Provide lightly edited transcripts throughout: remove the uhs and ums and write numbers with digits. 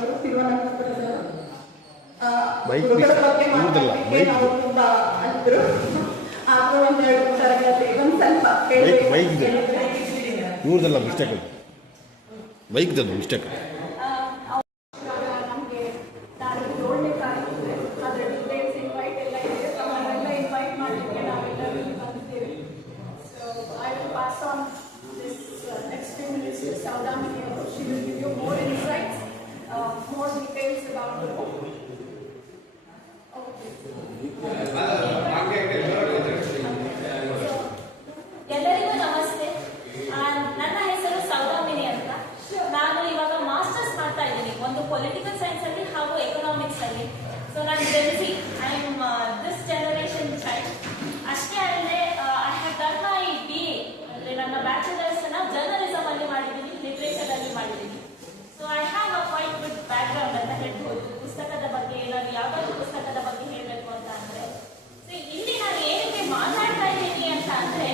ಅವರು ತಿರುವನಂತಪುರದ ಗುರುಗಳ ಬಗ್ಗೆ ನಾವು ತುಂಬಾ ಅಂದರು. ಆದರೂ ಒಂದೆರಡು ತರಗತಿ ಒಂದು ಸ್ವಲ್ಪ ಇವ್ರದಲ್ಲ ಮಿಸ್ಟೇಕ್, ಬೈಕ್ದಲ್ಲ mistake. More details about the book. ಎಲ್ಲರಿಗೂ ನಮಸ್ತೆ. ನನ್ನ ಹೆಸರು ಸೌದಾಮಿನಿ ಅಂತ. ನಾನು ಇವಾಗ ಮಾಸ್ಟರ್ಸ್ ಮಾಡ್ತಾ ಇದ್ದೀನಿ, ಒಂದು ಪೊಲಿಟಿಕಲ್ ಸೈನ್ಸ್ ಅಲ್ಲಿ ಹಾಗೂ ಎಕನಾಮಿಕ್ಸ್ ಅಲ್ಲಿ. ಸೊ ನಾನು Gen Z, I am this generation child. ಅಷ್ಟೇ ಅಲ್ಲದೆ I have done my BA, ಅಂದ್ರೆ ನನ್ನ ಬ್ಯಾಚುಲರ್ಸ್ ಅನ್ನ ಜರ್ನಲಿಸಮ್ ಅಲ್ಲಿ ಮಾಡಿದ್ದೀನಿ, ಲಿಟ್ರೇಚರ್ ಅಲ್ಲಿ ಮಾಡಿದ್ದೀನಿ. So I have a quite good background ಅಂತ ಹೇಳ್ಬೋದು. ಪುಸ್ತಕದ ಬಗ್ಗೆ ಏನಾದ್ರು ಯಾವ್ದಾದ್ರು ಪುಸ್ತಕದ ಬಗ್ಗೆ ಹೇಳಬೇಕು ಅಂತ ಅಂದ್ರೆ, ಇಲ್ಲಿ ನಾನು ಏನಕ್ಕೆ ಮಾತಾಡ್ತಾ ಇದ್ದೀನಿ ಅಂತ ಅಂದ್ರೆ,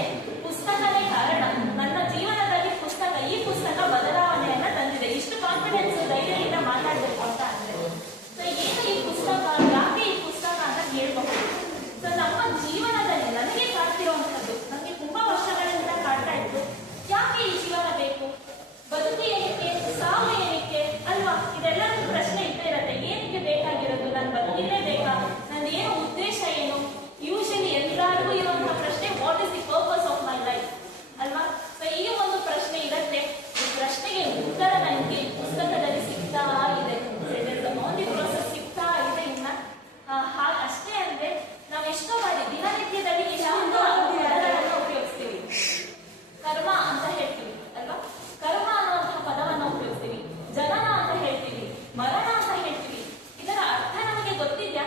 ಪುಸ್ತಕನೇ ಕಾರಣ. ನನ್ನ ಜೀವನದಲ್ಲಿ ಪುಸ್ತಕ, ಈ ಪುಸ್ತಕ ಬದಲಾವಣೆಯನ್ನ ತಂದಿದೆ. ಇಷ್ಟು ಕಾನ್ಫಿಡೆನ್ಸ್ ಧೈರ್ಯದಿಂದ ಮಾತಾಡ್ಬೇಕು ಅಂತ ಅಂದ್ರೆ, ಸೊ ಏನು ಈ ಪುಸ್ತಕ, ಯಾಕೆ ಈ ಪುಸ್ತಕ ಅಂತ ಕೇಳಬಹುದು. ಸೊ ನಮ್ಮ ಜೀವನದಲ್ಲಿ ನನಗೆ ಕಾಡ್ತಿರುವಂತದ್ದು, ನನಗೆ ತುಂಬಾ ವರ್ಷಗಳಿಂದ ಕಾಡ್ತಾ ಇತ್ತು, ಯಾಕೆ ಈ ಜೀವನ ಬೇಕು, ಬದುಕು ಏನಕ್ಕೆ, ಸಾವು ಏನಕ್ಕೆ ಅಲ್ವಾ, ಇದೆಲ್ಲರೂ ಪ್ರಶ್ನೆ ಇದ್ದೇ ಇರುತ್ತೆ. ಏನಕ್ಕೆ ಬೇಕಾಗಿರೋದು, ನಾನು ಬದುಕಿನೇ ಬೇಕಾ, ನನ್ನ ಏನು ಉದ್ದೇಶ ಏನು, ಯೂಶಲಿ ಎಲ್ಲರಿಗೂ ಇರುವಂತಹ ಪ್ರಶ್ನೆ, what is the purpose of my life ಅಲ್ವಾ. ಸೊ ಈ ಒಂದು ಪ್ರಶ್ನೆ ಇರುತ್ತೆ. ಈ ಪ್ರಶ್ನೆಗೆ ಉತ್ತರ ನನಗೆ ಪುಸ್ತಕದಲ್ಲಿ ಸಿಗ್ತಾ ಇದೆ, ಆನ್ ದಿ ಪ್ರೋಸೆಸ್ ಸಿಗ್ತಾ ಇದೆ ಇನ್ನ. ಅಷ್ಟೇ ಅಂದ್ರೆ ನಾವು ಎಷ್ಟೋ ಬಾರಿ ದಿನನಿತ್ಯದಲ್ಲಿ ಎಷ್ಟೊಂದು ಪದಗಳನ್ನು ಉಪಯೋಗಿಸ್ತೀವಿ. ಕರ್ಮ ಅಂತ ಹೇಳ್ತೀವಿ ಅಲ್ವಾ, ಕರ್ಮ ಅನ್ನುವಂತಹ ಪದವನ್ನು ಉಪಯೋಗಿಸ್ತೀವಿ. ಜನನ ಅಂತ ಹೇಳ್ತೀವಿ, ಮರಣ ಅಂತ ಹೇಳ್ತೀವಿ. ಇದರ ಅರ್ಥ ನಮಗೆ ಗೊತ್ತಿದ್ಯಾ?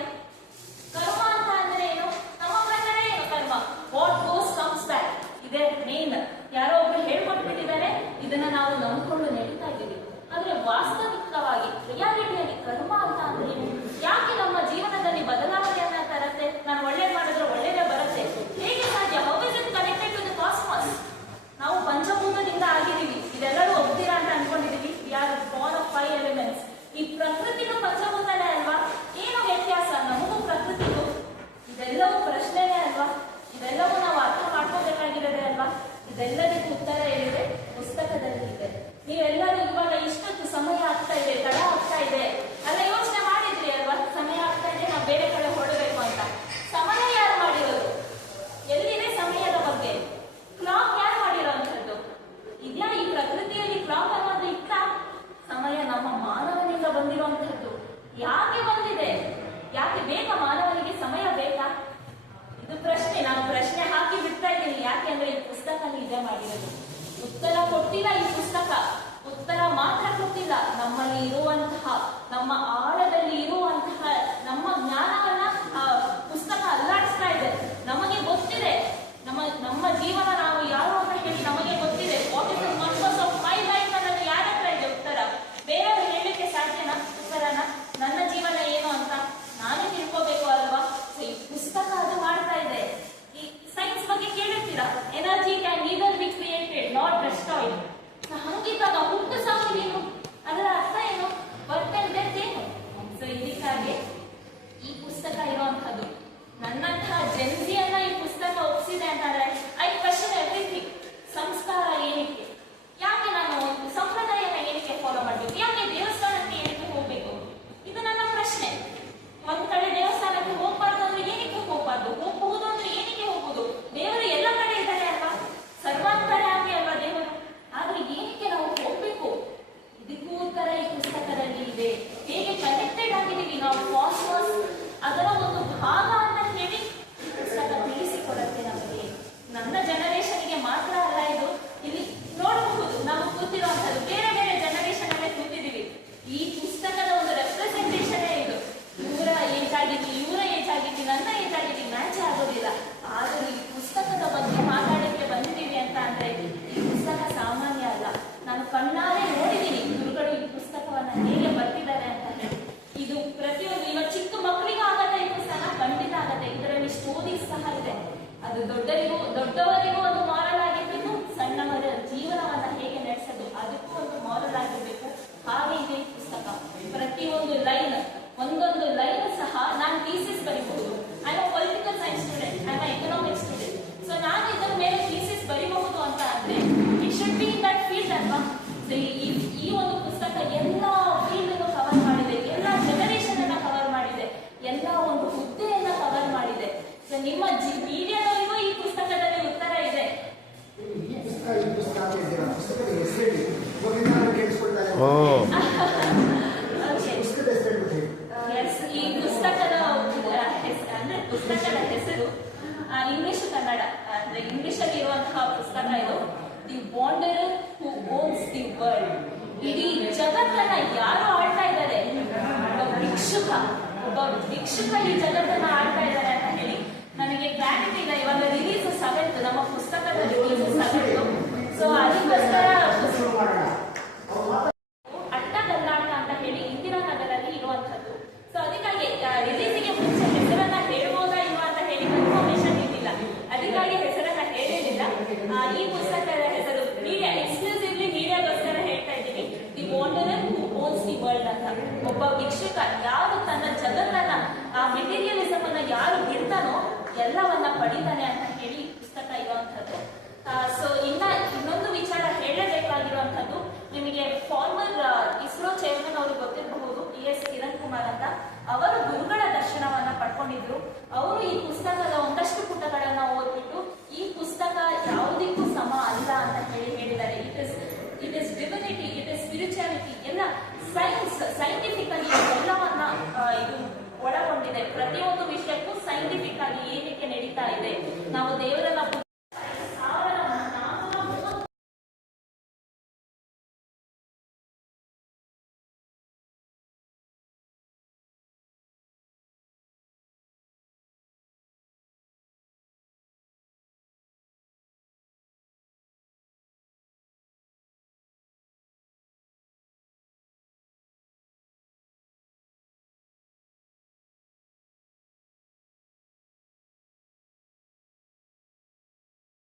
ಕರ್ಮ ಅಂತ ಅಂದ್ರೆ ಏನು, ನಮ್ಮ ಪ್ರಕಾರ ಏನು ಕರ್ಮ, ವಾಟ್ ಗೋಸ್ ಕಮ್ಸ್ ಬ್ಯಾಕ್, ಇದೇ ಮೇನ್. ಯಾರೋ ಒಬ್ರು ಹೇಳ್ಕೊಟ್ಬಿಟ್ಟಿದ್ದಾರೆ, ಇದನ್ನ ನಾವು ನಂಬ್ಕೊಂಡು ನಡೀತಾ ಇದ್ದೀವಿ. ಆದ್ರೆ ವಾಸ್ತವಿಕವಾಗಿ ರಿಯಾಲಿಟಿಯಲ್ಲಿ ಕರ್ಮ ಅಂತ ಅಂದ್ರೆ ಏನು, ಯಾಕೆ ನಮ್ಮ ಜೀವನದಲ್ಲಿ ಬದಲಾವಣೆಯನ್ನ ತರತ್ತೆ, ನಾನು ಒಳ್ಳೇದು ಮಾಡಿದ್ರೆ ಒಳ್ಳೇದೇ ಬರುತ್ತೆ, ಹೇಗೆ ಸಾಧ್ಯ, how is it connected to the cosmos. ನಾವು ಪಂಚಭೂತದಿಂದ ಆಗಿದ್ದೀವಿ, ಇದೆಲ್ಲರೂ ಒಪ್ತೀರಾ ಅಂತ ಅನ್ಕೊಂಡಿದೀವಿ. We are born of 5 elements. ಈ ಪ್ರಕೃತಿಗೂ ಪಂಚಭೂತನೇ ಅಲ್ವಾ, ಏನು ವ್ಯತ್ಯಾಸ ನಮಗೂ ಪ್ರಕೃತಿಗೂ? ಇದೆಲ್ಲವೂ ಪ್ರಶ್ನೆನೇ ಅಲ್ವಾ, ಇದೆಲ್ಲವೂ ನಾವು ಅರ್ಥ ಮಾಡ್ಕೋಬೇಕಾಗಿರೋದೇ ಅಲ್ವಾ. ಇದೆಲ್ಲದಕ್ಕೂ ಉತ್ತರ ಏನಿದೆ, ಪುಸ್ತಕದಲ್ಲಿ ಇದೆ. ನೀವೆಲ್ಲರೂ ಇವಾಗ ಇಷ್ಟೊತ್ತು ಸಮಯ ಆಗ್ತಾ ಇದೆ, ತಡ ಆಗ್ತಾ ಇದೆ ಅಲ್ಲ, ಯೋಚನೆ ಮಾಡಿದ್ರಿ ಅಲ್ವಾ, ಸಮಯ ಆಗ್ತಾ ಇದೆ, ನಾವು ಬೇರೆ ಕಡೆ ಹೊರಡಬೇಕು ಅಂತ. ಸಮಯ ಯಾರು ಮಾಡಿರೋದು, ಎಲ್ಲಿದೆ ಸಮಯದ ಬಗ್ಗೆ? ಕ್ಲಾಕ್ ಯಾರು ಮಾಡಿರೋಂಥದ್ದು ಇದೆಯಾ? ಈ ಪ್ರಕೃತಿಯಲ್ಲಿ ಕ್ಲಾಕ್ ಅನ್ನೋದು ಇತ್ತ? ಸಮಯ ನಮ್ಮ ಮಾನವನಿಂದ ಬಂದಿರುವಂತಹದ್ದು. ಯಾಕೆ ಬಂದಿದೆ, ಯಾಕೆ ಬೇಕಾ ಮಾನವನಿಗೆ ಸಮಯ ಬೇಕಾ? ಇದು ಪ್ರಶ್ನೆ. ನಾನು ಪ್ರಶ್ನೆ ಹಾಕಿ ಬಿಡ್ತಾ ಇದ್ದೀನಿ, ಯಾಕೆ ಅಂದ್ರೆ ಈ ಪುಸ್ತಕ ಇದೇ ಮಾಡಿರೋದು. ಉತ್ತರ ಕೊಟ್ಟಿಲ್ಲ ಈ ಪುಸ್ತಕ, ಉತ್ತರ ಮಾತ್ರ ಕೊಟ್ಟಿಲ್ಲ, ನಮ್ಮಲ್ಲಿ ಇರುವಂತಹ, ನಮ್ಮ ಆಳದಲ್ಲಿ ಇರುವಂತಹ ನಮ್ಮ ಜ್ಞಾನವನ್ನ ಪುಸ್ತಕ ಅಲ್ಲಾಡಿಸ್ತಾ ಇದೆ. ನಮಗೆ ಗೊತ್ತಿದೆ ನಮ್ಮ ಜೀವನ ನಾವು ಯಾರು ಅಂತ ಹೇಳಿ ನಮಗೆ ಗೊತ್ತಿದೆ. What is the purpose of my life ಅನ್ನೋದು ಯಾರ ಹತ್ರ ಇದೆ ಉತ್ತರ? ಬೇರೆಯವರು ಹೇಳಲಿಕ್ಕೆ ಸಾಧ್ಯನಾ ಉತ್ತರನ? ನನ್ನ ಜೀವನ ಏನು ಅಂತ ನಾನೇ ತಿಳ್ಕೋಬೇಕು ಅಲ್ವಾ. ಸೊ ಈ ಪುಸ್ತಕ ಅದು ಮಾಡ್ತಾ ಇದೆ. ಈ ಸೈನ್ಸ್ ಬಗ್ಗೆ ಕೇಳಿರ್ತೀರಾ, energy can neither be created not destroyed. ಹಂಗಿದ್ದಾಗ ಹುಟ್ಟು ಸಾವು ಏನು, ಅದರ ಅರ್ಥ ಏನು, ಬರ್ತ್ ಅಂಡ್ ಡೆತ್ ಏನು? ಒಂದೊಂದು ಲೈನ್ ಸಹ ನಾನು ಥೀಸಿಸ್ ಬರೀಬಹುದು. I am political science student, I am economics student. So ನಾನು ಇದರ ಮೇಲೆ ಥೀಸಿಸ್ ಬರೀಬಹುದು ಅಂತ ಅಂದ್ರೆ it should be in that field ಅಲ್ವಾ. ಸೊ ಈ ಒಂದು ಪುಸ್ತಕ ಎಲ್ಲ ಫೀಲ್ಡ್ ಅನ್ನು ಕವರ್ ಮಾಡಿದೆ, ಎಲ್ಲ ಜನರೇಷನ್ ಅನ್ನ ಕವರ್ ಮಾಡಿದೆ, ಎಲ್ಲ ಒಂದು ಹುದ್ದೆಯನ್ನ ಕವರ್ ಮಾಡಿದೆ. ಸೊ ನಿಮ್ಮ ಮೀಡಿಯಾದವರಿಗೂ ಈ ಪುಸ್ತಕದಲ್ಲಿ ಉತ್ತರ ಇದೆ. ಈ ಪುಸ್ತಕದ ಅಂದ್ರೆ ಪುಸ್ತಕದ ಹೆಸರು ಇಂಗ್ಲಿಷ್ ಕನ್ನಡ ಅಂದ್ರೆ ಇಂಗ್ಲಿಷ್ ಅಲ್ಲಿ ಇರುವಂತಹ ಪುಸ್ತಕ ಇದು. The Wanderer who owns the world. ಇಡೀ ಜಗತ್ತನ್ನ ಯಾರು ಆಳ್ತಾ ಇದ್ದಾರೆ? ಒಬ್ಬ ಭಿಕ್ಷುಕ ಈ ಜಗತ್ತನ್ನ ಆಳ್ತಾ ಇದ್ದಾರೆ ಅಂತ ಹೇಳಿ ನನಗೆ ಕ್ಲಾರಿಟಿ ಇಲ್ಲ. ಇವಾಗ ರಿಲೀಸ್ 7th, ನಮ್ಮ ಪುಸ್ತಕದ ರಿಲೀಸ್ 7th. ಸೊ ಅದಕ್ಕೋಸ್ಕರ ಅಟ್ಟಗಲ್ಲಾಟ ಅಂತ ಹೇಳಿ ಇಂದಿರಾನಗರಲ್ಲಿ ಇರುವಂತದ್ದು. ಸೊ ಅದಕ್ಕಾಗಿ ರಿಲೀಸಿಗೆ ಮುಂಚೆ ಹೆಸರನ್ನ ಹೇಳ್ಬೋದಾ ಇಲ್ವಾ ಅಂತ ಹೇಳಿ ಕನ್ಫರ್ಮೇಶನ್ ಇದ್ದಿಲ್ಲ, ಅದಕ್ಕಾಗಿ ಹೆಸರನ್ನ ಹೇಳಿರಲಿಲ್ಲ. ಈ ಪುಸ್ತಕದ ಹೆಸರು ಮೀಡಿಯಾ ಎಕ್ಸ್ಕ್ಲೂಸಿವ್ಲಿ ಮೀಡಿಯಾಗೋಸ್ಕರ ಹೇಳ್ತಾ ಇದ್ದೀನಿ, the Wanderer who owns the world ಅಂತ. ಒಬ್ಬ ಭಿಕ್ಷುಕ ಯಾರು ತನ್ನ ಜಗತ್ತನ್ನ ಆ ಮೆಟೀರಿಯಲಿಸಮ್ ಅನ್ನ ಯಾರು ಬಿಡ್ತಾನೋ ಎಲ್ಲವನ್ನ ಪಡಿತಾನೆ ಅಂತ ಹೇಳಿ ಪುಸ್ತಕ ಇರುವಂತದ್ದು. ಸೊ ಇನ್ನೊಂದು ವಿಚಾರ ಹೇಳಬೇಕಾಗಿರುವಂತದ್ದು, ನಿಮಗೆ ಫಾರ್ಮರ್ ಇಸ್ರೋ ಚೇರ್ಮನ್ ಅವರು ಗೊತ್ತಿರಬಹುದು, ES ಕಿರಣ್ ಕುಮಾರ್ ಅಂತ. ಅವರು ಗುರುಗಳ ದರ್ಶನವನ್ನ ಪಡ್ಕೊಂಡಿದ್ರು. ಅವರು ಈ